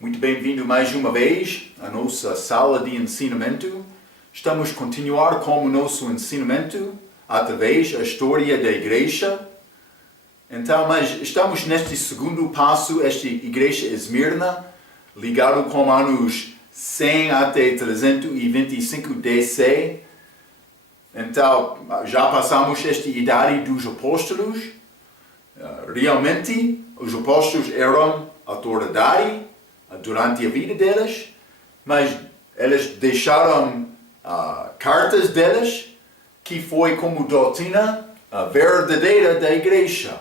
Muito bem-vindo mais uma vez à nossa sala de ensinamento. Estamos a continuar com o nosso ensinamento através da história da igreja. Então, mas estamos neste segundo passo, esta igreja Esmirna, ligado com anos 100 até 325 DC. Então, já passamos esta idade dos apóstolos. Realmente, os apóstolos eram autoridade durante a vida deles, mas eles deixaram cartas deles, que foi como doutrina verdadeira da igreja.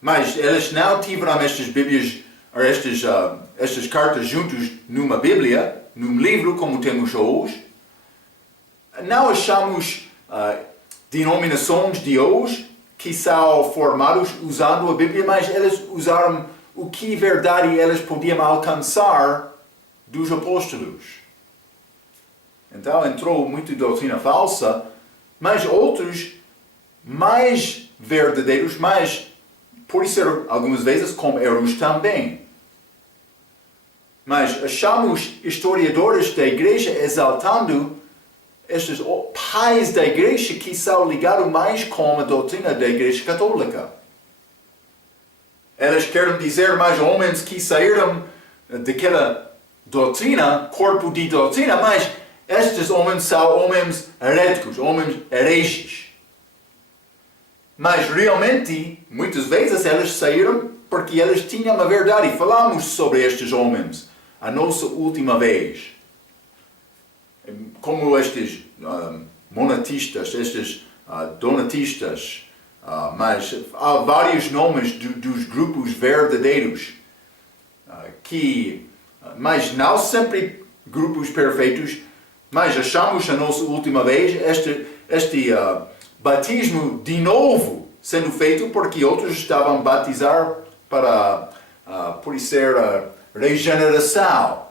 Mas eles não tiveram estas Bíblias, estas cartas juntos numa Bíblia, num livro como temos hoje. Não achamos denominações de hoje que são formados usando a Bíblia, mas eles usaram o que verdade eles podiam alcançar dos apóstolos. Então entrou muita doutrina falsa, mas outros mais verdadeiros, mas pode ser algumas vezes como erros também. Mas achamos historiadores da igreja exaltando estes pais da igreja que são ligados mais com a doutrina da igreja católica. Eles querem dizer mais homens que saíram daquela doutrina, corpo de doutrina, mas estes homens são homens heréticos, homens hereges. Mas realmente, muitas vezes eles saíram porque eles tinham a verdade. Falamos sobre estes homens a nossa última vez. Como estes monatistas, estes donatistas, mas há vários nomes dos grupos verdadeiros, mas não sempre grupos perfeitos, mas achamos a nossa última vez este batismo de novo sendo feito porque outros estavam a batizar para, por ser regeneração.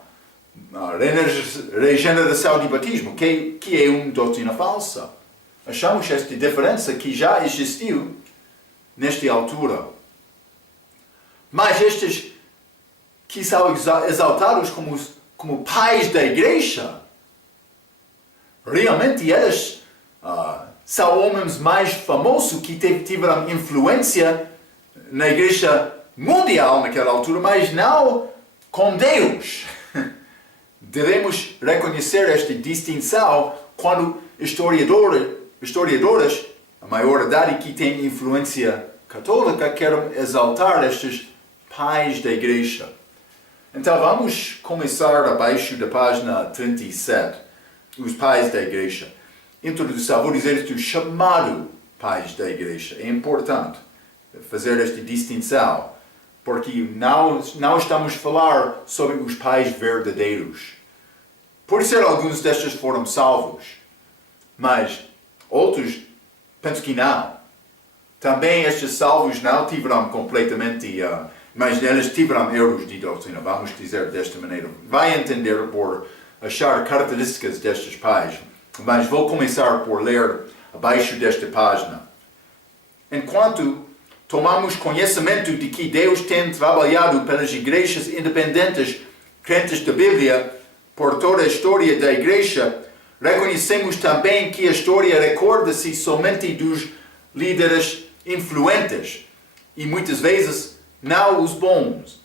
Regeneração de batismo, que é uma doutrina falsa. Achamos esta diferença que já existiu nesta altura. Mas estes que são exaltados como pais da igreja, realmente eles são homens mais famosos que tiveram influência na igreja mundial naquela altura, mas não com Deus. Devemos reconhecer esta distinção quando historiadores, a maioridade que tem influência católica, querem exaltar estes pais da igreja. Então vamos começar abaixo da página 37, os pais da igreja. Introdução, vou dizer isto, chamado pais da igreja. É importante fazer esta distinção, porque não estamos a falar sobre os pais verdadeiros. Por ser alguns destes foram salvos, mas outros penso que não. Também estes salvos não tiveram completamente, mas eles tiveram erros de doutrina, vamos dizer desta maneira. Vai entender por achar características destes pais, mas vou começar por ler abaixo desta página. Enquanto tomamos conhecimento de que Deus tem trabalhado pelas igrejas independentes, crentes da Bíblia, por toda a história da igreja, reconhecemos também que a história recorda-se somente dos líderes influentes e muitas vezes não os bons.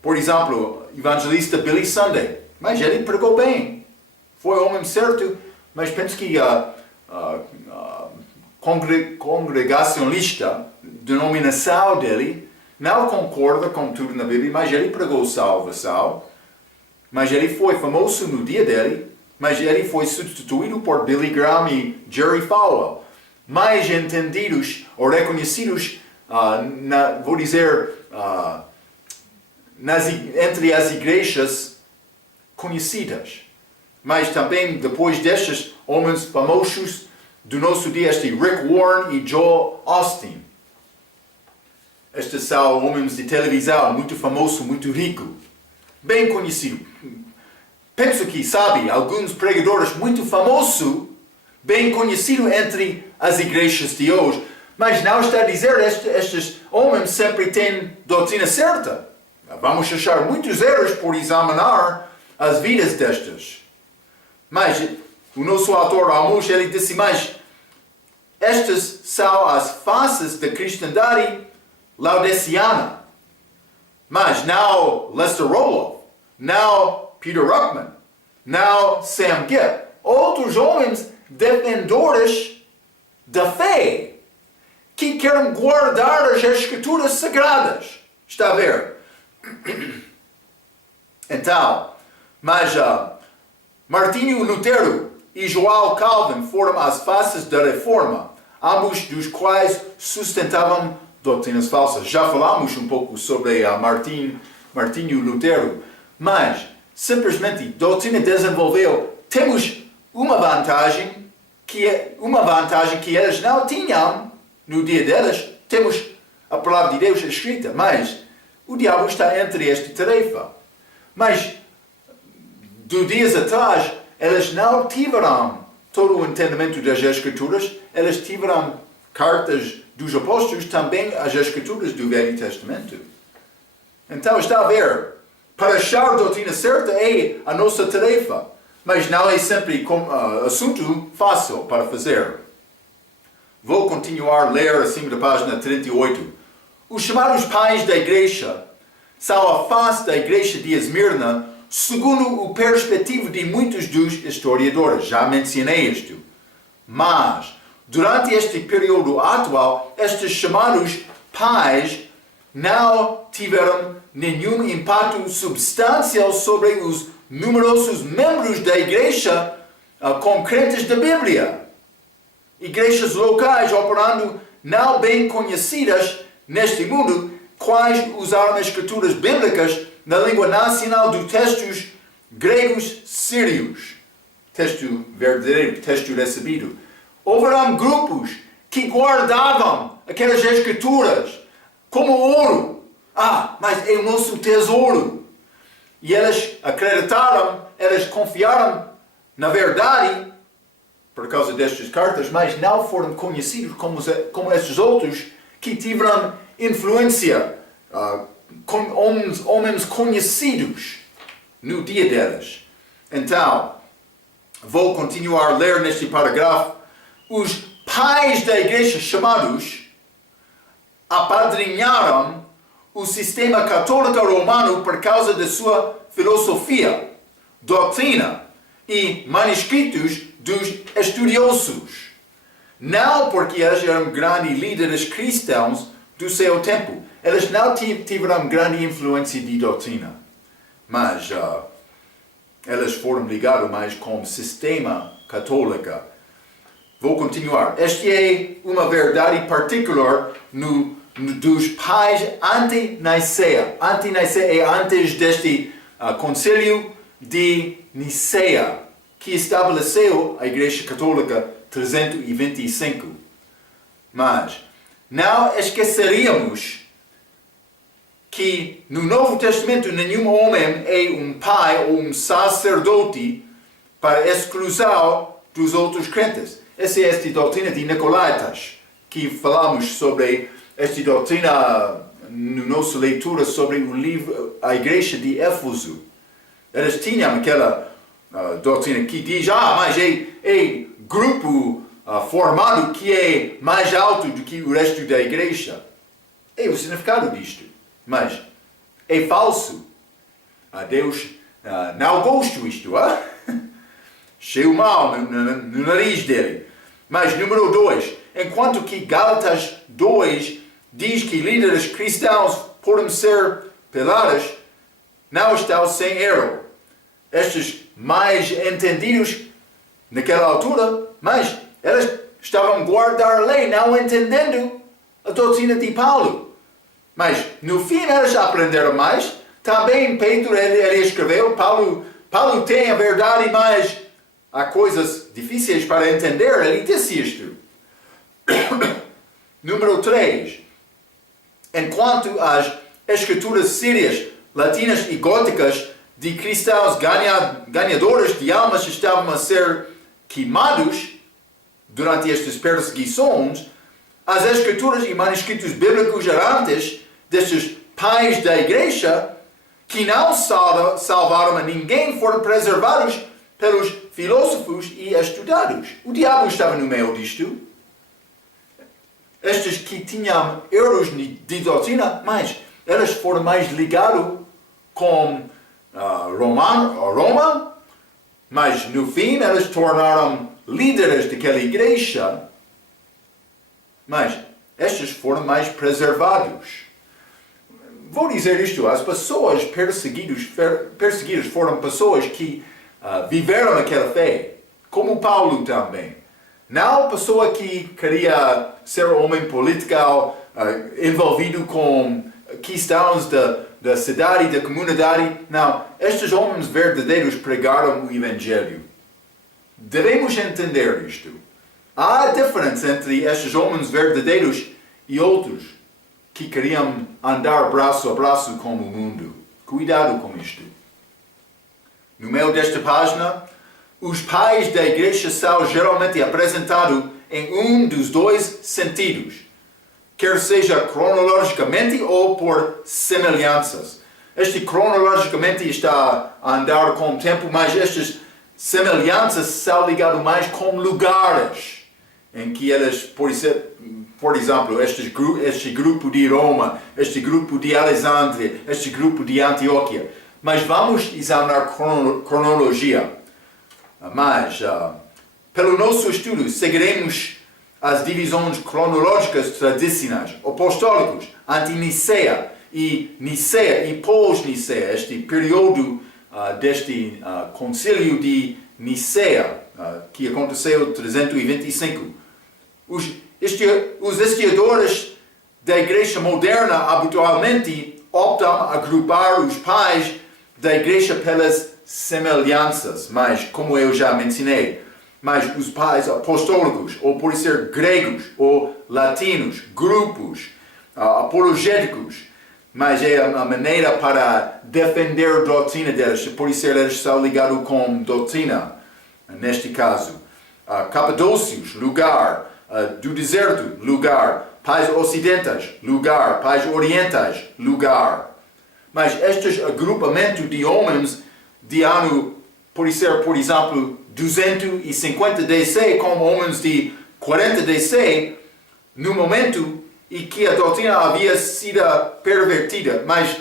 Por exemplo, o evangelista Billy Sunday, mas ele pregou bem, foi o homem certo, mas penso que congregacionalista, denominação dele, não concorda com tudo na Bíblia, mas ele pregou salvação, mas ele foi famoso no dia dele, mas ele foi substituído por Billy Graham e Jerry Falwell, mais entendidos ou reconhecidos, vou dizer, entre as igrejas conhecidas. Mas também depois destes homens famosos do nosso dia, Rick Warren e Joel Austin. Estes são homens de televisão, muito famoso, muito rico, bem conhecido. Penso que, sabe, alguns pregadores muito famosos, bem conhecidos entre as igrejas de hoje, mas não está a dizer que estes homens sempre têm doutrina certa. vamos achar muitos erros por examinar as vidas destas. Mas o nosso autor Amos, ele disse, mas estas são as faces da cristandade laodiceana. Mas não Lester Roloff, não Peter Ruckman, não Sam Gipp, outros homens defensores da fé, que querem guardar as Escrituras Sagradas. Está a ver? Então, mas Martinho Lutero e João Calvin foram as faces da Reforma, ambos dos quais sustentavam doutrinas falsas. Já falamos um pouco sobre Martinho Lutero, mas simplesmente a doutrina desenvolveu. Temos uma vantagem que eles não tinham no dia deles. Temos a palavra de Deus escrita, mas o diabo está entre esta tarefa. Mas, de dias atrás, eles não tiveram todo o entendimento das Escrituras, eles tiveram cartas dos apóstolos, também as Escrituras do Velho Testamento. Então, está a ver, para achar a doutrina certa é a nossa tarefa, mas não é sempre assunto fácil para fazer. Vou continuar a ler acima da página 38. Os chamados pais da igreja são a face da igreja de Esmirna, segundo o perspectivo de muitos dos historiadores. Já mencionei isto. Mas, durante este período atual, estes chamados pais não tiveram nenhum impacto substancial sobre os numerosos membros da igreja com crentes da Bíblia. Igrejas locais operando não bem conhecidas neste mundo, quais usaram escrituras bíblicas na língua nacional dos textos gregos sírios. Texto verdadeiro, texto recebido. Houveram grupos que guardavam aquelas escrituras como ouro. Mas é o nosso tesouro. E eles acreditaram, eles confiaram na verdade por causa destas cartas, mas não foram conhecidos como estes outros que tiveram influência, homens conhecidos no dia deles. Então, vou continuar a ler neste parágrafo. Os pais da igreja chamados apadrinharam o sistema católico romano por causa da sua filosofia, doutrina e manuscritos dos estudiosos. Não porque eles eram grandes líderes cristãos do seu tempo. Eles não tiveram grande influência de doutrina. Mas eles foram ligados mais com o sistema católico. Vou continuar. Esta é uma verdade particular dos pais ante-Niceia. Ante-Niceia é antes deste concílio de Niceia, que estabeleceu a Igreja Católica 325. Mas não esqueceríamos que no Novo Testamento nenhum homem é um pai ou um sacerdote para exclusão dos outros crentes. Essa é esta doutrina de Nicolaitas, que falamos sobre esta doutrina na nossa leitura sobre o livro A Igreja de Éfeso. Eles tinham aquela doutrina que diz, mas é grupo formado que é mais alto do que o resto da igreja. É o significado disto. Mas é falso. Deus não gosta disto. Cheio mal no nariz dele. Mas número 2. Enquanto que Gálatas 2 diz que líderes cristãos podem ser pilares, não estão sem erro. Estes mais entendidos naquela altura, mas eles estavam a guardar a lei, não entendendo a doutrina de Paulo. Mas no fim eles aprenderam mais. Também Pedro ele escreveu, Paulo tem a verdade, mas há coisas difíceis para entender. Ele disse isto. Número 3. Enquanto as escrituras sírias, latinas e góticas de cristãos ganhadores de almas estavam a ser queimados durante estas perseguições, as escrituras e manuscritos bíblicos errantes destes pais da igreja que não salvaram a ninguém, foram preservados pelos filósofos e estudados. O diabo estava no meio disto. Estes que tinham erros de doutrina, mas eles foram mais ligados com Roma, mas no fim eles tornaram líderes daquela igreja, mas estes foram mais preservados. Vou dizer isto, as pessoas perseguidas foram pessoas que viveram aquela fé, como Paulo também. Não pessoa que queria ser homem político envolvido com questões da cidade, da comunidade. Não, estes homens verdadeiros pregaram o Evangelho. Devemos entender isto. Há diferença entre estes homens verdadeiros e outros que queriam andar braço a braço com o mundo. Cuidado com isto. No meio desta página, os pais da igreja são geralmente apresentados em um dos dois sentidos, quer seja cronologicamente ou por semelhanças. Este cronologicamente está a andar com o tempo, mas estas semelhanças são ligadas mais com lugares em que elas, por exemplo, este grupo de Roma, este grupo de Alexandria, este grupo de Antioquia. Mas vamos examinar cronologia. Mas, pelo nosso estudo, seguiremos as divisões cronológicas tradicionais, apostólicos, anti-Niceia e pós-Niceia, este período deste concílio de Niceia, que aconteceu em 325. Os historiadores da igreja moderna habitualmente optam a agrupar os pais da igreja pelas semelhanças, mas como eu já mencionei, mas os pais apostólicos, ou por ser gregos ou latinos, grupos apologéticos, mas é a maneira para defender a doutrina deles, por ser eles são ligados com doutrina, neste caso. Capadócios, lugar, do deserto, lugar, pais ocidentais, lugar, pais orientais, lugar. Mas estes agrupamentos de homens de ano, por ser, por exemplo, 250 DC, como homens de 40 DC, no momento em que a doutrina havia sido pervertida. Mas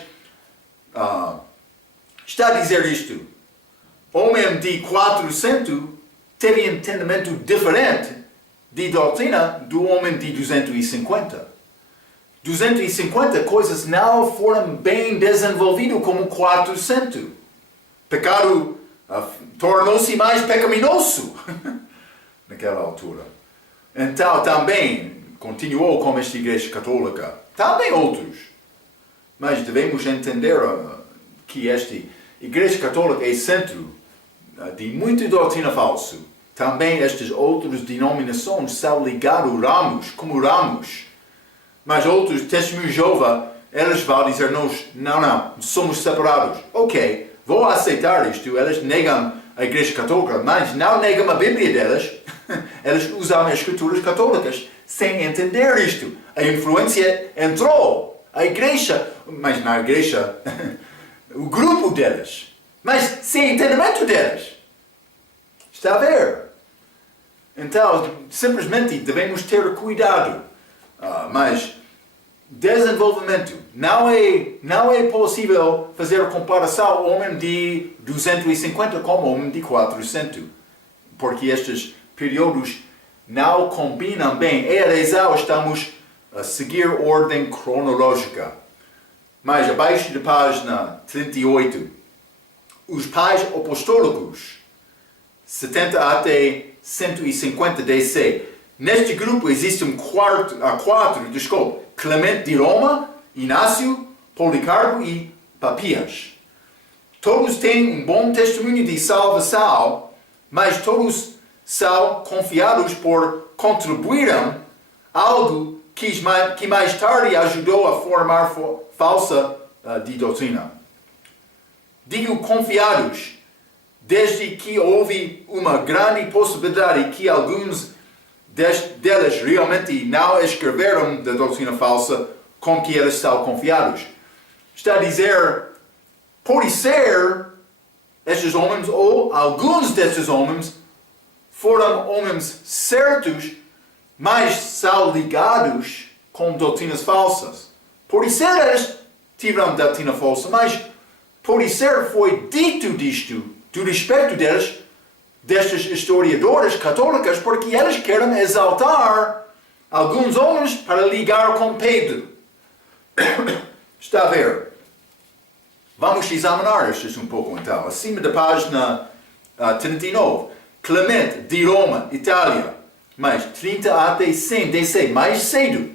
está a dizer isto. Homem de 400 teve entendimento diferente de doutrina do homem de 250. 250 coisas não foram bem desenvolvidas como 400. Pecado tornou-se mais pecaminoso naquela altura. Então também continuou como esta igreja católica. Também outros. Mas devemos entender que esta igreja católica é centro de muita doutrina falsa. Também estas outras denominações são ligadas ramos, como ramos. Mas outros, testemunhos de Jeová, eles vão dizer, não, somos separados. Ok, vou aceitar isto, eles negam a igreja católica, mas não negam a Bíblia deles. Eles usam as escrituras católicas sem entender isto. A influência entrou, a igreja, mas na igreja, o grupo deles, mas sem entendimento deles. Está a ver? Então, simplesmente devemos ter cuidado. Mas desenvolvimento, não é possível fazer comparação homem de 250 com homem de 400, porque estes períodos não combinam bem. É a razão estamos a seguir ordem cronológica. Mas abaixo da página 38, os pais apostólicos, 70 até 150 DC. Neste grupo existem quatro, Clemente de Roma, Inácio, Policarpo e Papias. Todos têm um bom testemunho de salvação, mas todos são confiados por contribuírem algo que mais tarde ajudou a formar falsa de doutrina. Digo confiados, desde que houve uma grande possibilidade que alguns deles realmente não escreveram da doutrina falsa com que eles são confiados. Está a dizer pode ser, estes homens, ou alguns destes homens, foram homens certos, mas são ligados com doutrinas falsas. Pode ser eles tiveram doutrina falsa, mas pode ser foi dito disto, do respeito deles, destes historiadores católicos, porque eles querem exaltar alguns homens para ligar com Pedro. Está a ver? Vamos examinar estes um pouco então. Acima da página 39. Clemente de Roma, Itália. Mas 30 até 100 DC, mais cedo.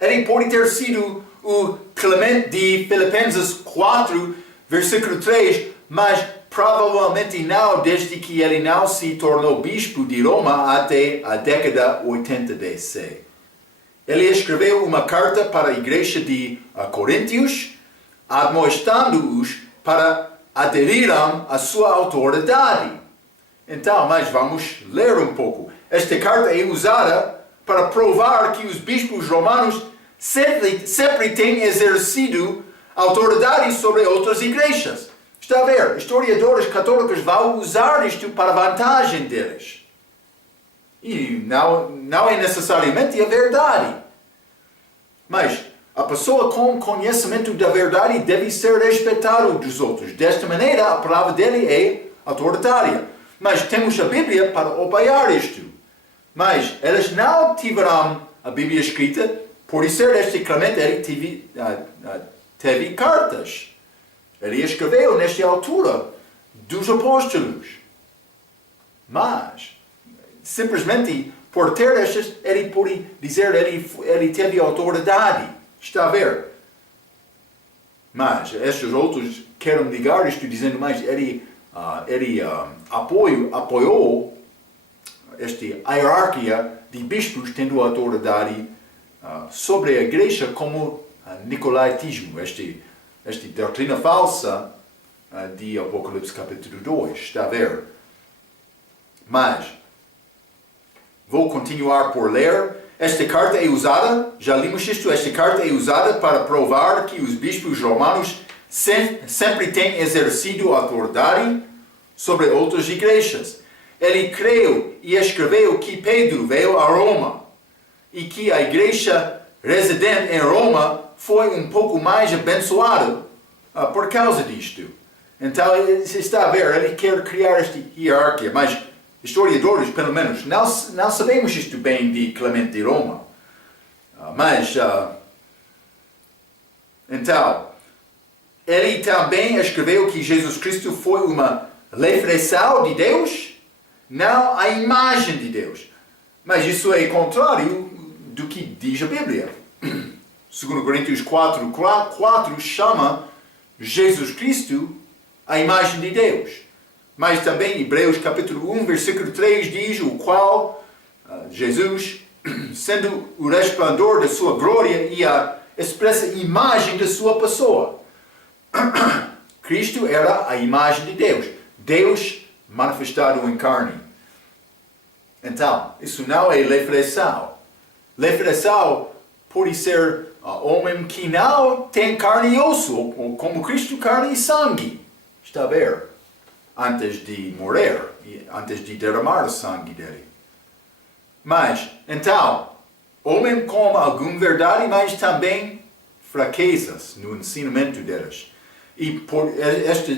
Ele pode ter sido o Clemente de Filipenses 4, versículo 3, mas provavelmente não desde que ele não se tornou bispo de Roma até a década 80 DC. Ele escreveu uma carta para a igreja de Coríntios, admoestando-os para aderirem à sua autoridade. Então, mas vamos ler um pouco. Esta carta é usada para provar que os bispos romanos sempre têm exercido autoridade sobre outras igrejas. Está a ver? Historiadores católicos vão usar isto para a vantagem deles. E não é necessariamente a verdade. Mas a pessoa com conhecimento da verdade deve ser respeitada dos outros. Desta maneira, a palavra dele é autoritária. Mas temos a Bíblia para apoiar isto. Mas eles não tiveram a Bíblia escrita, por ser este Clemente, ele teve cartas. Ele escreveu nesta altura dos apóstolos. Mas, simplesmente, por ter estas, ele pode dizer que ele teve autoridade. Está a ver? Mas, estes outros querem ligar isto dizendo, mas ele apoiou esta hierarquia de bispos tendo autoridade sobre a igreja como nicolaítismo, esta doutrina falsa de Apocalipse capítulo 2, está a ver? Mas, vou continuar por ler. Esta carta é usada, já lemos isto, esta carta é usada para provar que os bispos romanos sempre têm exercido autoridade sobre outras igrejas. Ele creu e escreveu que Pedro veio a Roma e que a igreja residente em Roma foi um pouco mais abençoada por causa disto. Então, está a ver, ele quer criar esta hierarquia, mas historiadores, pelo menos, não sabemos isto bem de Clemente de Roma. Então, ele também escreveu que Jesus Cristo foi uma reflexão de Deus, não a imagem de Deus. Mas isso é contrário do que diz a Bíblia. 2 Coríntios 4 chama Jesus Cristo a imagem de Deus. Mas também Hebreus capítulo 1, versículo 3 diz o qual Jesus, sendo o resplandor da sua glória e a expressa imagem da sua pessoa. Cristo era a imagem de Deus. Deus manifestado em carne. Então, isso não é reflexão. Reflexão pode ser homem que não tem carne e osso, ou como Cristo, carne e sangue. Está a ver? Antes de morrer, antes de derramar o sangue dele. Mas, então, homem com alguma verdade, mas também fraquezas no ensinamento deles. E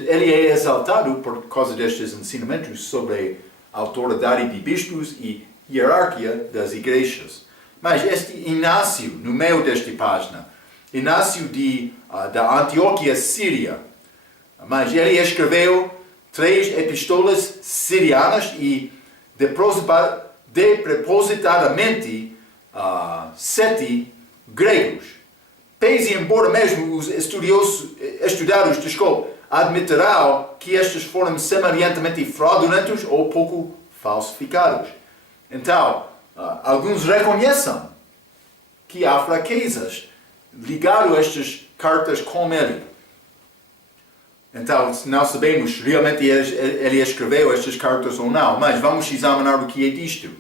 ele é exaltado por causa destes ensinamentos sobre a autoridade de bispos e hierarquia das igrejas. Mas este Inácio, no meio desta página, Inácio da Antioquia Síria, mas ele escreveu 3 epístolas sirianas e despropositadamente 7 gregos. Pese embora mesmo os estudados admitirão que estes foram semelhantemente fraudulentos ou pouco falsificados. Então, alguns reconhecem que há fraquezas ligado a estas cartas com ele. Então, não sabemos realmente ele escreveu estas cartas ou não, mas vamos examinar o que é dito.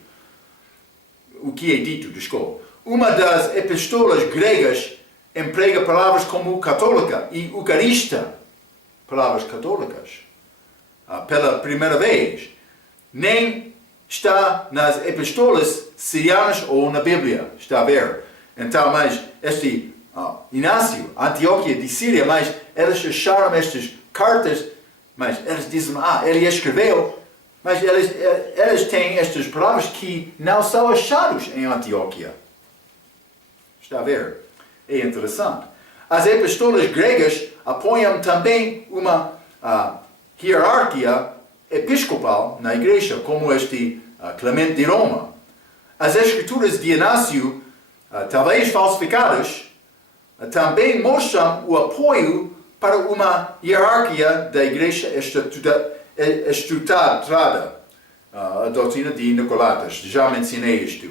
Uma das epístolas gregas emprega palavras como católica e eucarista, palavras católicas. Pela primeira vez. Nem está nas epístolas sirianas ou na Bíblia. Está a ver? Então, mas este Inácio, Antioquia de Síria, mas eles acharam estas cartas, mas eles dizem, ele escreveu, mas eles têm estas palavras que não são achadas em Antioquia. Está a ver? É interessante. As epístolas gregas apoiam também uma hierarquia episcopal na igreja, como este Clemente de Roma. As escrituras de Inácio, talvez falsificadas, também mostram o apoio para uma hierarquia da igreja estruturada, a doutrina de Nicolatas. Já mencionei isto.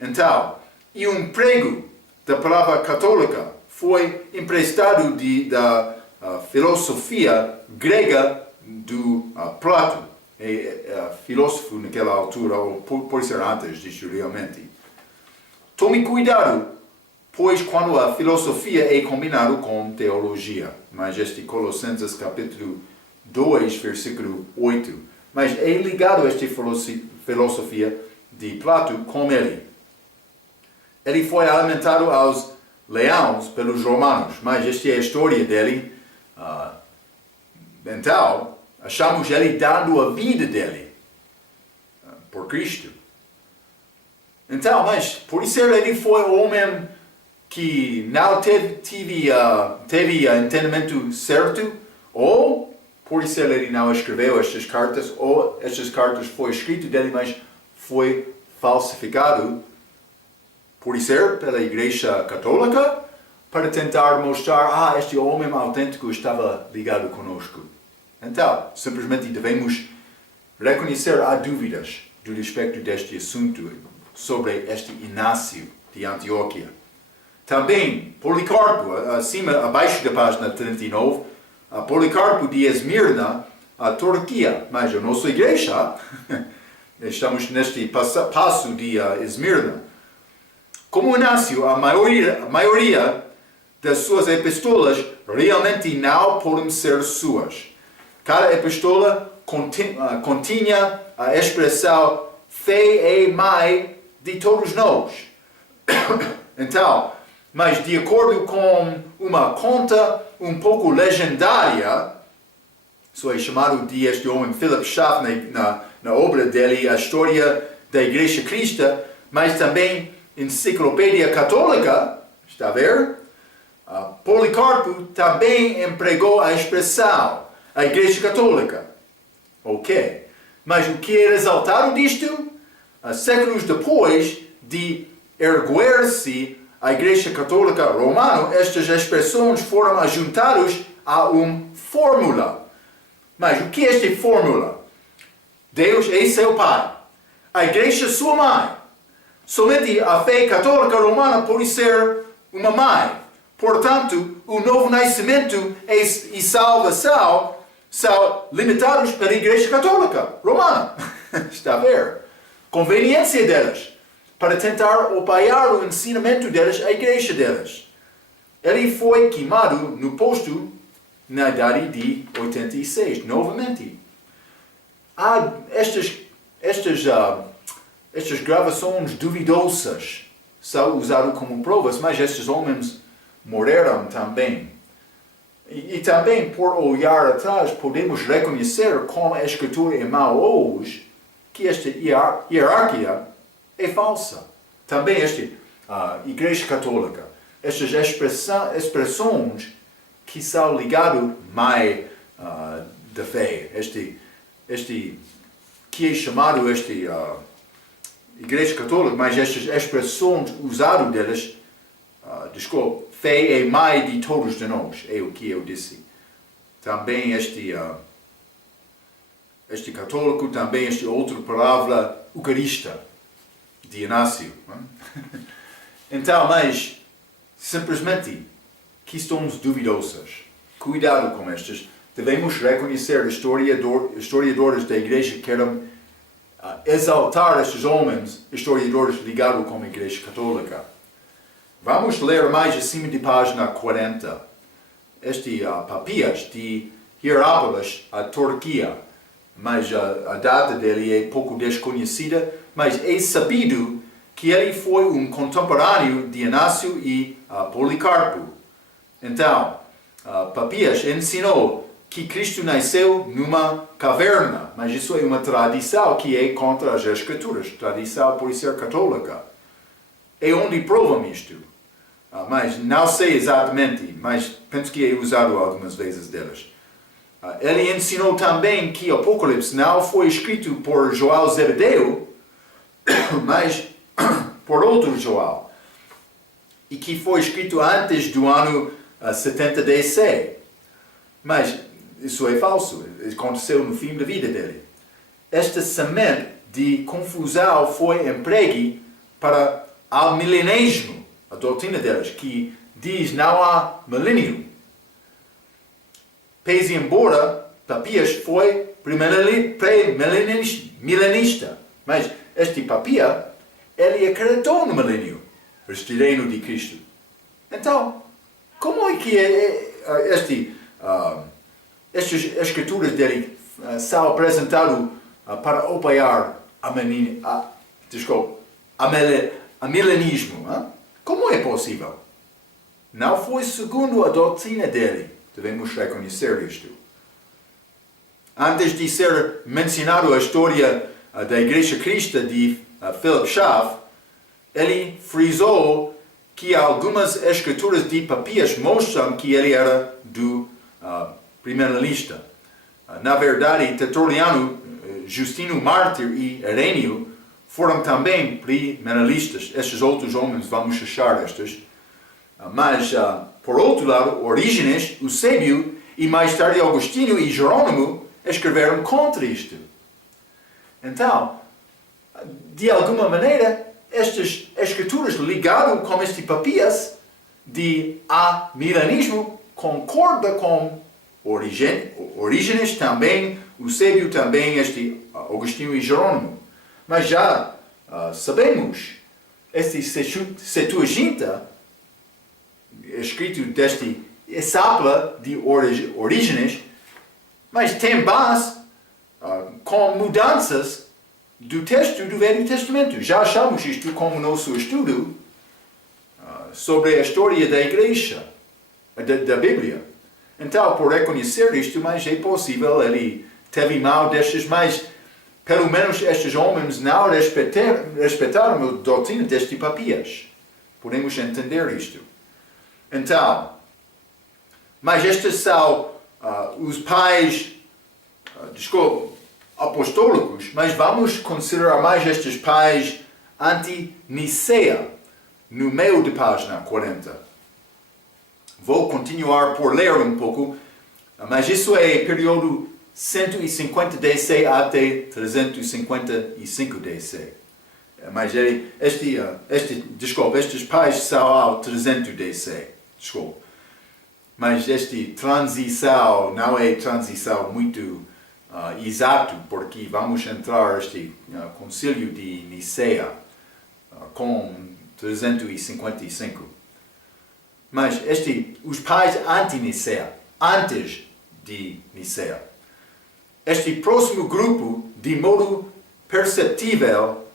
Então, e um prego da palavra católica foi emprestado da filosofia grega do Plato, filósofo naquela altura, ou por ser antes disso realmente. Tome cuidado, pois quando a filosofia é combinada com teologia, mas este Colossenses capítulo 2, versículo 8, mas é ligado a esta filosofia de Plato com ele. Ele foi alimentado aos leões pelos romanos, mas esta é a história dele. Então, achamos ele dando a vida dele por Cristo. Então, mas por isso ele foi um homem que não teve entendimento certo, ou por isso ele não escreveu estas cartas, ou estas cartas foram escritas dele, mas foi falsificado por isso pela Igreja Católica, para tentar mostrar, este homem autêntico estava ligado conosco. Então, simplesmente devemos reconhecer há dúvidas do respeito deste assunto sobre este Inácio de Antioquia. Também, Policarpo, abaixo da página 39, Policarpo de Esmirna, a Turquia, mas a nossa igreja, estamos neste passo de Esmirna. Como Inácio, a maioria das suas epístolas realmente não podem ser suas. Cada epístola continha a expressão fé e mai de todos nós. Então, mas de acordo com uma conta um pouco legendária, isso é chamado de este homem Philip Schaff na obra dele, a história da Igreja Cristã, mas também Enciclopédia Católica, está a ver? Policarpo também empregou a expressão a Igreja Católica. Ok. Mas o que é resultado disto? Séculos depois de erguer-se a Igreja Católica Romana, estas expressões foram ajuntadas a uma fórmula. Mas o que é esta fórmula? Deus é seu Pai. A Igreja é sua mãe. Somente a fé católica romana pode ser uma mãe. Portanto, o novo nascimento e salvação são limitados pela Igreja Católica Romana. Está a ver? Conveniência delas, para tentar apoiar o ensinamento delas, a igreja delas. Ele foi queimado no posto na idade de 86, novamente. Há estas gravações duvidosas são usadas como provas, mas estes homens morreram também. E também, por olhar atrás, podemos reconhecer como a Escritura é má hoje, que esta hierarquia é falsa. Também esta Igreja Católica, estas expressões que são ligadas mais da fé, que é chamado Igreja Católica, mas estas expressões usadas delas, fé é mais de todos de nós, é o que eu disse. Também este católico, também esta outra palavra, eucarista, de Inácio. Então, mas, simplesmente, questões duvidosas. Cuidado com estas. Devemos reconhecer historiadores da igreja que querem exaltar estes homens, historiadores ligados com a Igreja Católica. Vamos ler mais acima de página 40. Este Papias de Hierapolis, a Turquia, mas a data dele é pouco desconhecida, mas é sabido que ele foi contemporâneo de Inácio e Policarpo. Então, Papias ensinou que Cristo nasceu numa caverna, mas isso é uma tradição que é contra as Escrituras, tradição por ser católica. É onde provam isto, mas não sei exatamente, mas penso que é usado algumas vezes delas. Ele ensinou também que Apocalipse não foi escrito por João Zebedeu, mas por outro João, e que foi escrito antes do ano 70 DC. Mas isso é falso, aconteceu no fim da vida dele. Esta semente de confusão foi empregue para o milenismo, a doutrina deles, que diz não há milênio. Pese embora Papias foi pré-milenista, mas este Papia, ele acreditou no milênio, este reino de Cristo. Então, como é que estas escrituras dele são apresentadas para apoiar a milenismo? Como é possível? Não foi segundo a doutrina dele. Devemos reconhecer isto. Antes de ser mencionado a história da Igreja Cristã de Philip Schaff, ele frisou que algumas escrituras de Papias mostram que ele era do primeiro-lista. Na verdade, Tertuliano, Justino Mártir e Ireneo foram também primeiro-listas. Estes outros homens, vamos achar estes. Mas, por outro lado, Orígenes, Eusébio e mais tarde Agostinho e Jerônimo escreveram contra isto. Então, de alguma maneira, estas escrituras ligadas com este Papias de milenismo concorda com Orígenes também, Eusébio também, este Agostinho e Jerônimo. Mas já sabemos, este Septuaginta, escrito deste Sapla de Orígenes, mas tem base com mudanças do texto do Velho Testamento. Já achamos isto como nosso estudo sobre a história da Igreja, da Bíblia. Então, por reconhecer isto, mas é possível, ele teve mal destes, mas pelo menos estes homens não respeitaram a doutrina deste Papias. Podemos entender isto. Então, mas estes são os pais, apostólicos, mas vamos considerar mais estes pais anti-Nicea, no meio da página 40. Vou continuar por ler um pouco, mas isso é período 150 DC até 355 DC. Mas estes pais são ao 300 DC. Desculpa. Mas esta transição não é transição muito exato, porque vamos entrar neste concílio de Nicea com 355. Mas os pais anti-Nicea, antes de Nicea, este próximo grupo, de modo perceptível,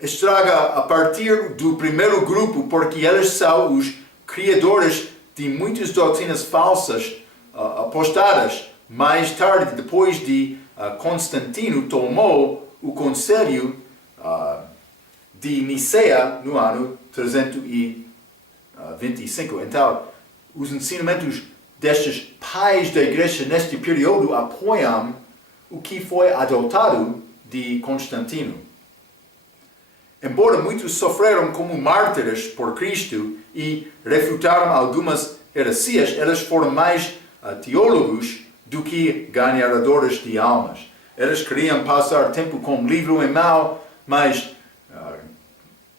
estraga a partir do primeiro grupo, porque eles são os criadores de muitas doutrinas falsas apostadas. Mais tarde, depois de Constantino tomou o concílio de Nicea no ano 325. Então, os ensinamentos destes pais da igreja neste período apoiam o que foi adotado de Constantino. Embora muitos sofreram como mártires por Cristo e refutaram algumas heresias, eles foram mais teólogos do que ganhadores de almas. Eles queriam passar tempo com o livro em mão, mas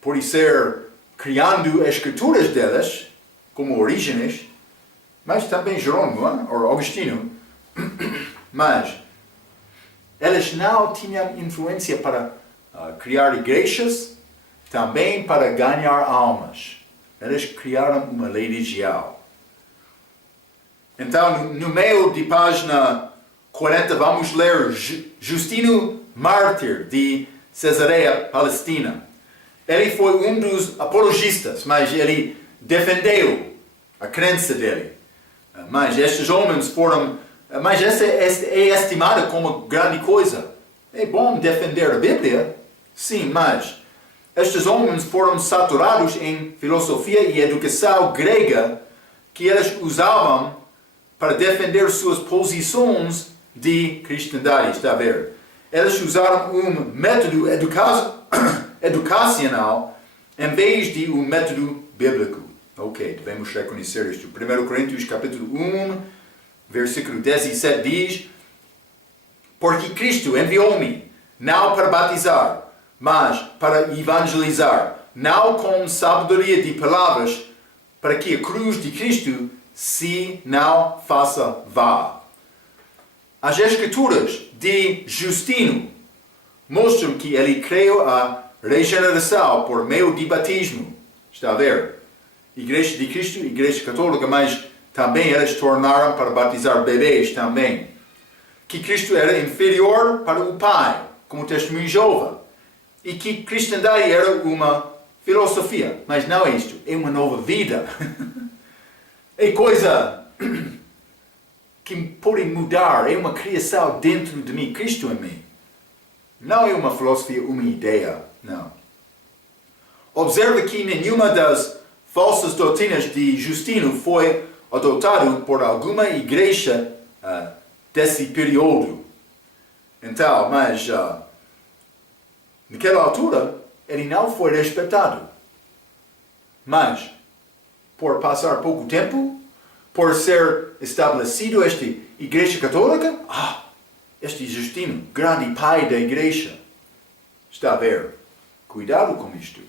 por ser criando escrituras deles, como Orígenes, mas também Jerônimo ou Agostinho, mas eles não tinham influência para criar igrejas, também para ganhar almas. Eles criaram uma religião. Então, no meio de página 40, vamos ler Justino Mártir, de Cesareia, Palestina. Ele foi um dos apologistas, mas ele defendeu a crença dele. Mas estes homens foram... Mas essa é estimada como grande coisa. É bom defender a Bíblia, sim, mas estes homens foram saturados em filosofia e educação grega que eles usavam para defender suas posições de cristandade, está a ver? Eles usaram um método educacional em vez de um método bíblico. Ok, devemos reconhecer isto. 1 Coríntios capítulo 1, versículo 17 diz: porque Cristo enviou-me, não para batizar, mas para evangelizar, não com sabedoria de palavras, para que a cruz de Cristo se não faça vã. As Escrituras de Justino mostram que ele creu a regeneração por meio de batismo. Está a ver? Igreja de Cristo, Igreja Católica, mas também eles tornaram para batizar bebês também. Que Cristo era inferior para o Pai, como testemunho de Jeová. E que cristandade era uma filosofia. Mas não é isto, é uma nova vida. É coisa que pode mudar, é uma criação dentro de mim, Cristo em mim. Não é uma filosofia, uma ideia, não. Observe que nenhuma das falsas doutrinas de Justino foi adotado por alguma igreja desse período. Então, mas naquela altura ele não foi respeitado. Mas por passar pouco tempo, por ser estabelecido esta igreja católica, este Justino, grande pai da igreja, está a ver? Cuidado com isto.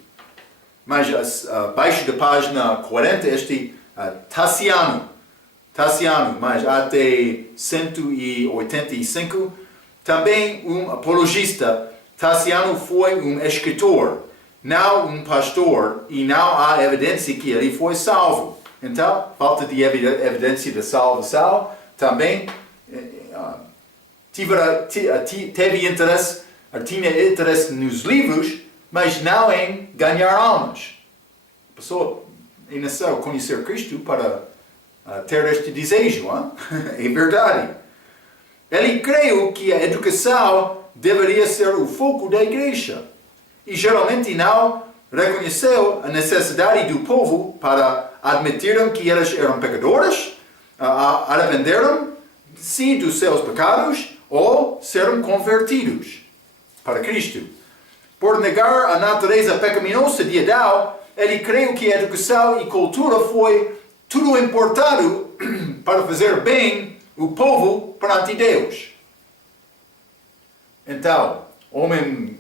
Mas abaixo da página 40, este Tassiano, mas até 185, também um apologista. Tassiano foi um escritor, não um pastor, e não há evidência que ele foi salvo. Então, falta de evidência da salvação, também tinha interesse nos livros, mas não em ganhar almas. A pessoa nasceu conhecer Cristo para ter este desejo, é verdade. Ele creu que a educação deveria ser o foco da igreja. E geralmente não reconheceu a necessidade do povo para admitirem que eles eram pecadores, arrependeram-se dos seus pecados ou serem convertidos para Cristo. Por negar a natureza pecaminosa de Adão, ele creu que a educação e cultura foi tudo importado para fazer bem o povo perante Deus. Então, homem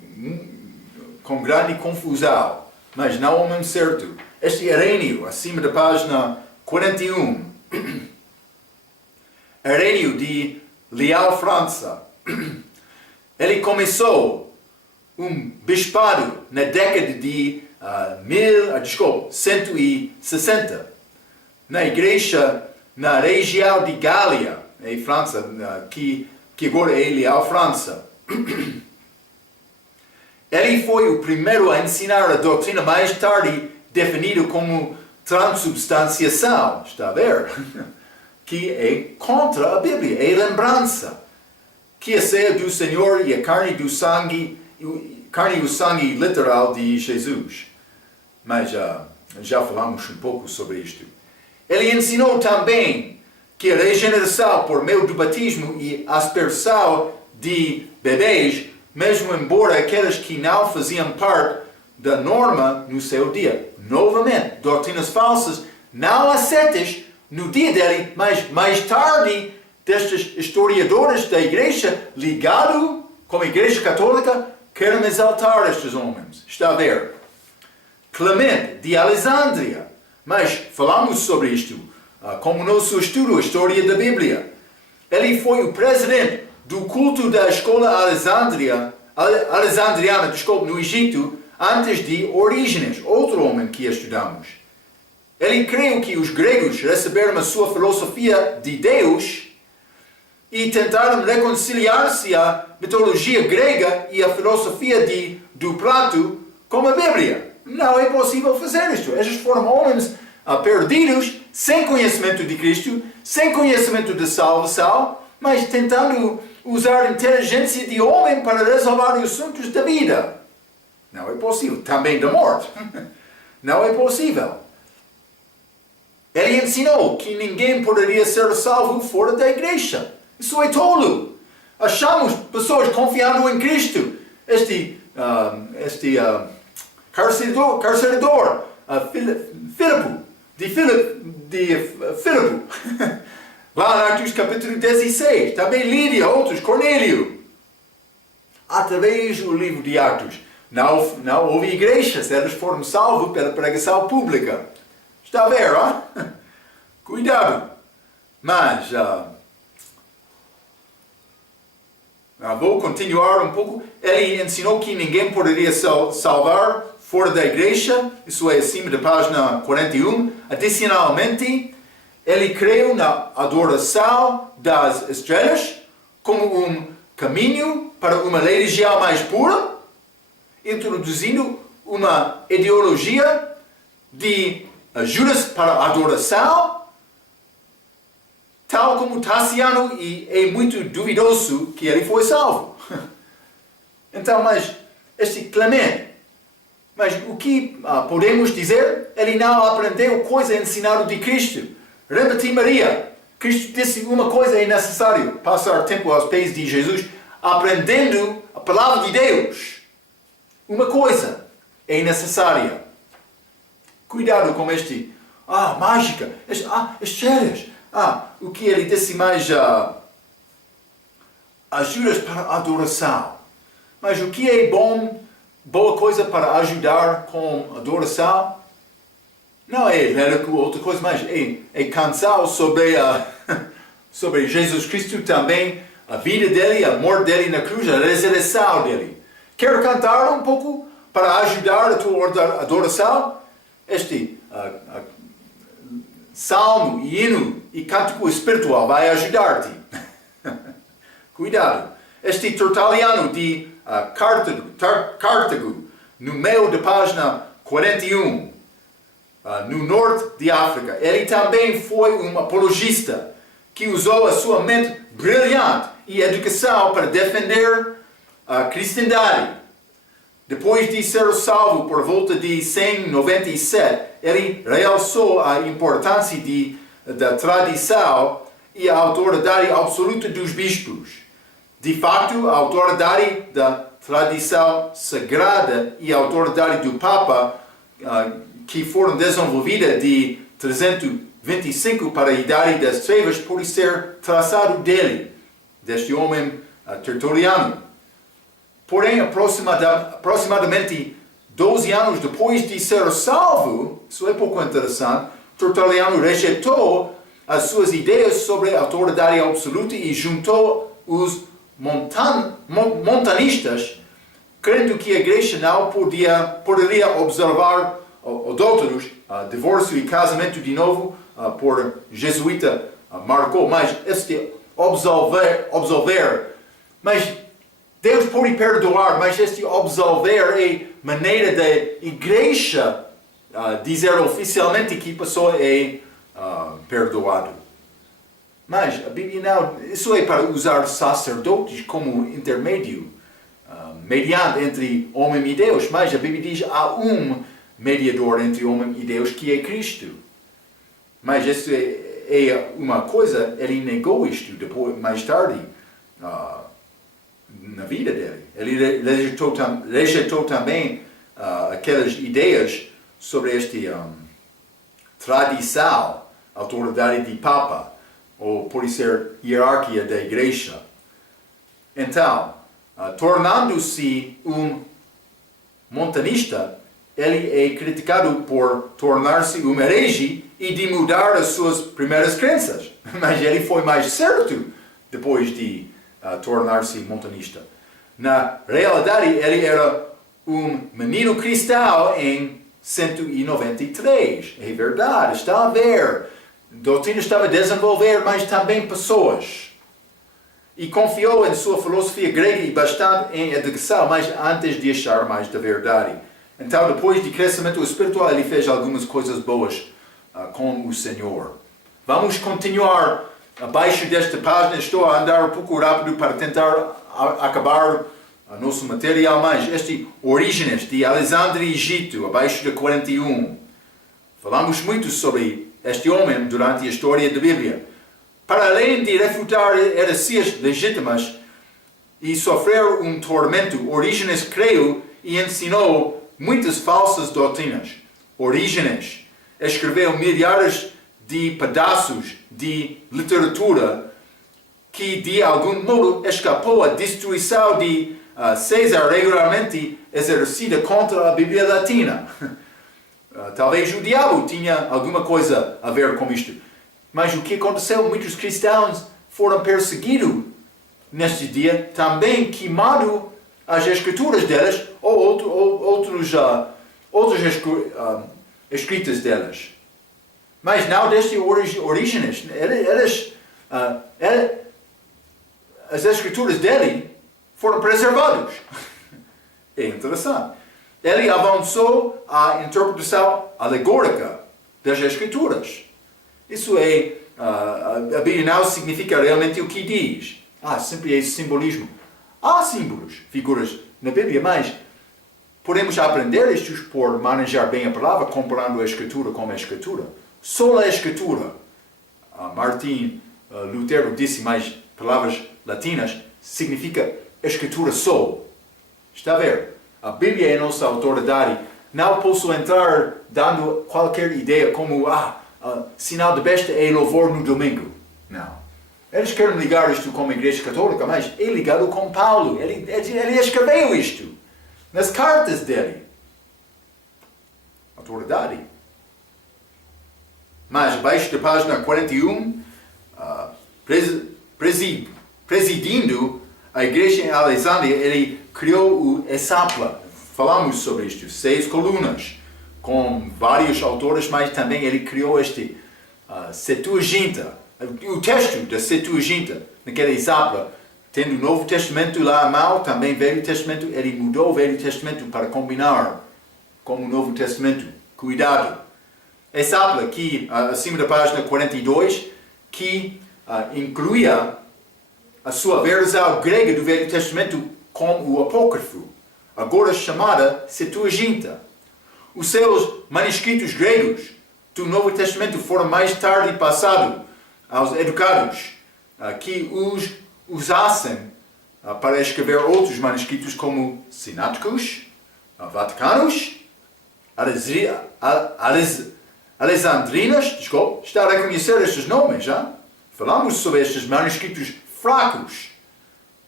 com grande confusão, mas não homem certo. Este Ireneo, acima da página 41. Ireneo de Lyon, França. Ele começou um bispado na década de 160 na igreja na região de Gália, em França, que agora é Lyon, França. Ele foi o primeiro a ensinar a doutrina mais tarde definida como transubstanciação, está a ver? Que é contra a Bíblia, é lembrança. Que a ceia do Senhor e a carne e o sangue literal de Jesus. Mas já falamos um pouco sobre isto. Ele ensinou também que a regeneração por meio do batismo e aspersão de bebês, mesmo embora aqueles que não faziam parte da norma no seu dia. Novamente, doutrinas falsas não aceitas no dia dele, mas mais tarde, destes historiadores da igreja, ligado com a igreja católica, querem exaltar estes homens. Está a ver? Clemente de Alexandria. Mas falamos sobre isto, como nosso estudo, a história da Bíblia. Ele foi o presidente do culto da escola alexandriana no Egito, antes de Orígenes, outro homem que estudamos. Ele creu que os gregos receberam a sua filosofia de Deus e tentaram reconciliar-se à mitologia grega e à filosofia do Plato com a Bíblia. Não é possível fazer isto. Estes foram homens perdidos, sem conhecimento de Cristo, sem conhecimento de salvação, mas tentando usar a inteligência de homem para resolver os assuntos da vida. Não é possível. Também da morte. Não é possível. Ele ensinou que ninguém poderia ser salvo fora da igreja. Isso é tolo. Achamos pessoas confiando em Cristo. Este carcerador, Filipe, lá em Atos capítulo 16, também Lídia, outros, Cornélio. Através do livro de Atos, não houve igrejas, eles foram salvos pela pregação pública. Está a ver, ó? Cuidado. Mas, vou continuar um pouco. Ele ensinou que ninguém poderia salvar fora da igreja. Isso é acima da página 41. Adicionalmente, ele creu na adoração das estrelas como um caminho para uma religião mais pura, introduzindo uma ideologia de ajudas para a adoração, tal como Tassiano, e é muito duvidoso que ele foi salvo. Então, mas este Clemente, mas o que podemos dizer? Ele não aprendeu coisa ensinada de Cristo. Repeti Maria. Cristo disse uma coisa é necessário, passar tempo aos pés de Jesus, aprendendo a palavra de Deus. Uma coisa é necessária. Cuidado com mágica, estrelas. O que ele disse mais, ajudas para a adoração. Mas o que é boa coisa para ajudar com a adoração? Não é outra coisa, mas é cantar sobre Jesus Cristo também, a vida dele, a morte dele na cruz, a ressurreição dele. Quero cantar um pouco para ajudar a tua adoração? Salmo, hino e cântico espiritual vai ajudar-te. Cuidado. Este Tertuliano de Cartago, no meio da página 41, no norte de África, ele também foi um apologista que usou a sua mente brilhante e educação para defender a cristandade. Depois de ser salvo por volta de 197, ele realçou a importância da tradição e a autoridade absoluta dos bispos. De fato, a autoridade da tradição sagrada e a autoridade do Papa, que foram desenvolvidas de 325 para a Idade das Trevas, pode ser traçado dele, deste homem Tertuliano. Porém, aproximadamente 12 anos depois de ser salvo, isso é pouco interessante, Tertuliano rejeitou as suas ideias sobre a autoridade absoluta e juntou os montanistas, crendo que a igreja não poderia observar adultos, divórcio e casamento de novo por jesuíta marcou, mas este absolver, mas Deus pode perdoar, mas este absolver é maneira da igreja dizer oficialmente que a pessoa é perdoada. Mas a Bíblia não, isso é para usar sacerdotes como intermédio, mediante entre homem e Deus, mas a Bíblia diz há um mediador entre homem e Deus que é Cristo. Mas isso é uma coisa, ele negou isto depois, mais tarde, na vida dele. Ele rejeitou também aquelas ideias sobre esta tradição, autoridade de Papa, ou pode ser hierarquia da igreja. Então, tornando-se um montanista, ele é criticado por tornar-se um herege e de mudar as suas primeiras crenças. Mas ele foi mais certo depois de tornar-se montanista. Na realidade, ele era um menino cristão em 193. É verdade, está a ver. A doutrina estava a desenvolver, mas também pessoas. E confiou em sua filosofia grega e bastante em educação, mas antes de achar mais da verdade. Então, depois de crescimento espiritual, ele fez algumas coisas boas com o Senhor. Vamos continuar abaixo desta página. Estou a andar um pouco rápido para tentar acabar nosso material, mas este Orígenes de Alexandre, Egito, abaixo de 41. Falamos muito sobre este homem durante a história da Bíblia. Para além de refutar heresias legítimas e sofrer um tormento, Orígenes creu e ensinou muitas falsas doutrinas. Orígenes escreveu milhares de pedaços de literatura que de algum modo escapou à destruição de César regularmente exercida contra a Bíblia Latina. Talvez o diabo tinha alguma coisa a ver com isto. Mas o que aconteceu? Muitos cristãos foram perseguidos neste dia, também queimado as escrituras delas ou outras escritas delas. Mas não deste Orígenes. As escrituras dele foram preservadas. É interessante. Ele avançou a interpretação alegórica das escrituras. Isso é, a Bíblia não significa realmente o que diz. Sempre é simbolismo. Há símbolos, figuras na Bíblia, mas podemos aprender estes por manejar bem a palavra, comparando a Escritura com a Escritura. Só a Escritura. Martim Lutero disse mais palavras latinas, significa Escritura só. Está a ver? A Bíblia é a nossa autoridade. Não posso entrar dando qualquer ideia como, sinal de besta é louvor no domingo. Não. Eles querem ligar isto com a Igreja Católica, mas é ligado com Paulo. Ele escreveu isto nas cartas dele. Autoridade. Mas abaixo da página 41, presidindo a igreja em Alexandria, ele criou o Hexapla. Falamos sobre isto, 6 colunas, com vários autores, mas também ele criou este Septuaginta, o texto da Septuaginta, naquele Hexapla, tendo o Novo Testamento lá à mão, também o Velho Testamento, ele mudou o Velho Testamento para combinar com o Novo Testamento. Cuidado! Hexapla, aqui acima da página 42, que incluía a sua versão grega do Velho Testamento com o apócrifo, agora chamada Septuaginta. Os seus manuscritos gregos do Novo Testamento foram mais tarde passados aos educados, que os usassem para escrever outros manuscritos como sináticos, vaticanos, alexandrinas, está a reconhecer estes nomes, já? Falamos sobre estes manuscritos fracos,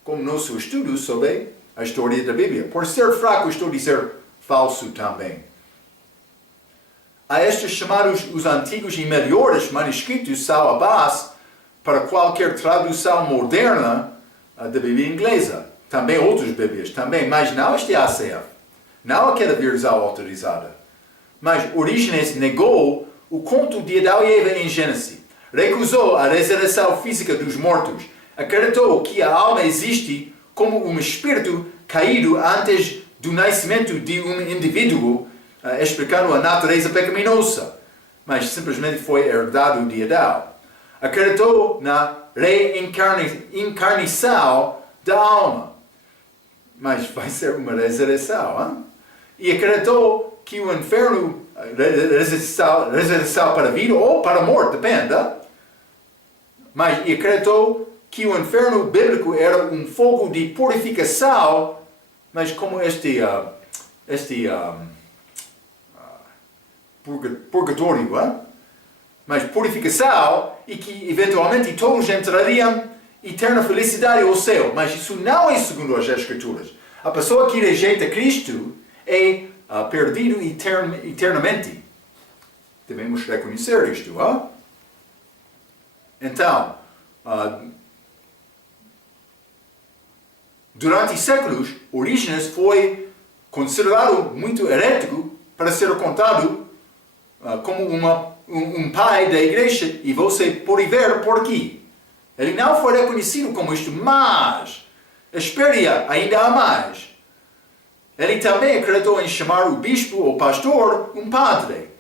como nosso estudo sobre a história da Bíblia. Por ser fraco, estou a dizer falso também. A estes chamados os antigos e melhores manuscritos são a base para qualquer tradução moderna da Bíblia inglesa. Também outras Bíblias, também, mas não este ACF. Não aquela versão autorizada. Mas Orígenes negou o conto de Adão e Eva em Gênesis. Recusou a ressurreição física dos mortos. Acreditou que a alma existe como um espírito caído antes do nascimento de um indivíduo, explicando a natureza pecaminosa, mas simplesmente foi herdado de Adão. Acreditou na reencarnação da alma, mas vai ser uma ressurreição. E acreditou que o inferno, ressurreição para a vida ou para a morte, depende. Mas acreditou que o inferno bíblico era um fogo de purificação, mas como purgatório, mas purificação, e que eventualmente todos entrariam eterna felicidade ao céu. Mas isso não é segundo as Escrituras. A pessoa que rejeita Cristo é perdido eternamente. Devemos reconhecer isto. Então, durante séculos, Orígenes foi considerado muito herético para ser contado como um pai da igreja, e você pode ver por quê. Ele não foi reconhecido como isto, mas espere ainda há mais. Ele também acreditou em chamar o bispo ou pastor um padre,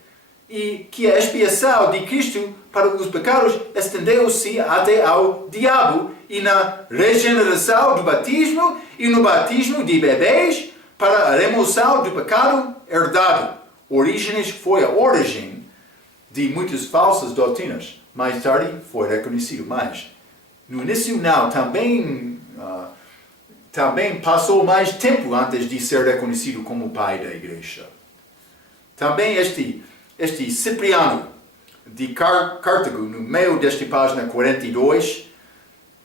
e que a expiação de Cristo para os pecados estendeu-se até ao diabo, e na regeneração do batismo e no batismo de bebês para a remoção do pecado herdado. Orígenes foi a origem de muitas falsas doutrinas. Mais tarde foi reconhecido, mas no início não, também passou mais tempo antes de ser reconhecido como pai da igreja. Também este Cipriano de Cartago, no meio desta página 42,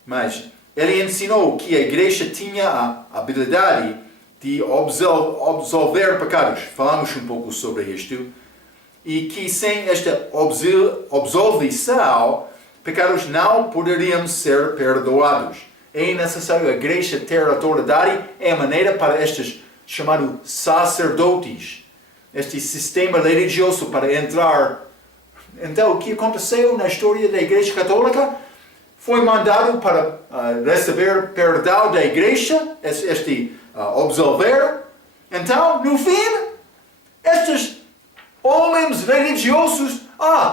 mas ele ensinou que a igreja tinha a habilidade de absolver pecados. Falamos um pouco sobre isto. E que sem esta absolvição, pecados não poderiam ser perdoados. É necessário a igreja ter autoridade em maneira para estes chamados sacerdotes, este sistema religioso para entrar. Então, o que aconteceu na história da igreja católica? Foi mandado para receber perdão da igreja, absolver. Então, no fim, estes homens religiosos,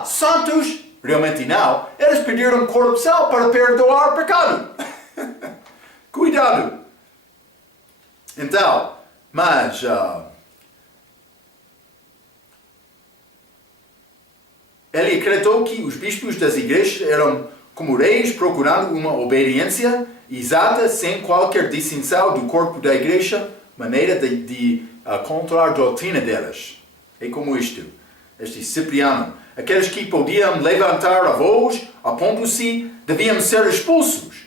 santos, realmente não, eles pediram corrupção para perdoar pecado. Cuidado. Então, mas ele acreditou que os bispos das igrejas eram como reis procurando uma obediência exata sem qualquer distinção do corpo da igreja, maneira de controlar a doutrina delas. É como isto, este Cipriano. Aqueles que podiam levantar a voz, opondo-se, deviam ser expulsos.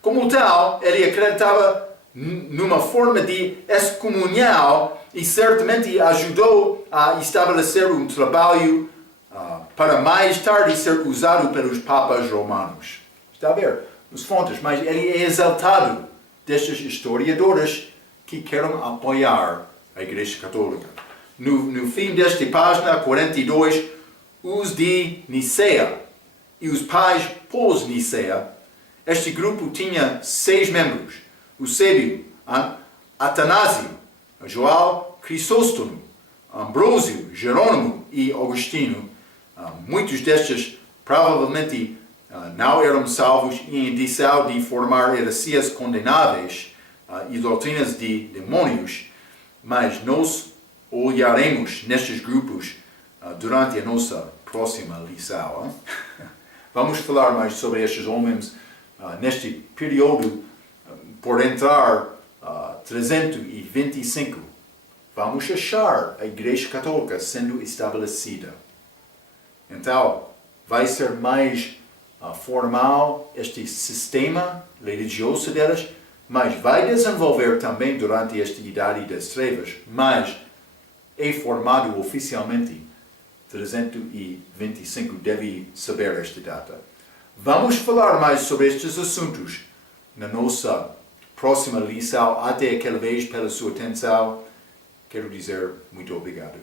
Como tal, ele acreditava numa forma de excomunhão e certamente ajudou a estabelecer um trabalho para mais tarde ser usado pelos papas romanos. Está a ver? As fontes, mas ele é exaltado destes historiadores que querem apoiar a Igreja Católica. No fim desta página 42, os de Nicéia e os pais pós-Nicéia, este grupo tinha 6 membros: Eusébio, Atanásio, João Crisóstomo, Ambrósio, Jerônimo e Agostinho. Muitos destes provavelmente não eram salvos em intenção de formar heresias condenáveis e doutrinas de demônios, mas nós olharemos nestes grupos durante a nossa próxima lição. Vamos falar mais sobre estes homens neste período por entrar 325. Vamos achar a Igreja Católica sendo estabelecida. Então, vai ser mais formal este sistema religioso delas, mas vai desenvolver também durante esta Idade das Trevas, mas é formado oficialmente 325, deve saber esta data. Vamos falar mais sobre estes assuntos na nossa próxima lição. Até aquela vez, pela sua atenção, quero dizer muito obrigado.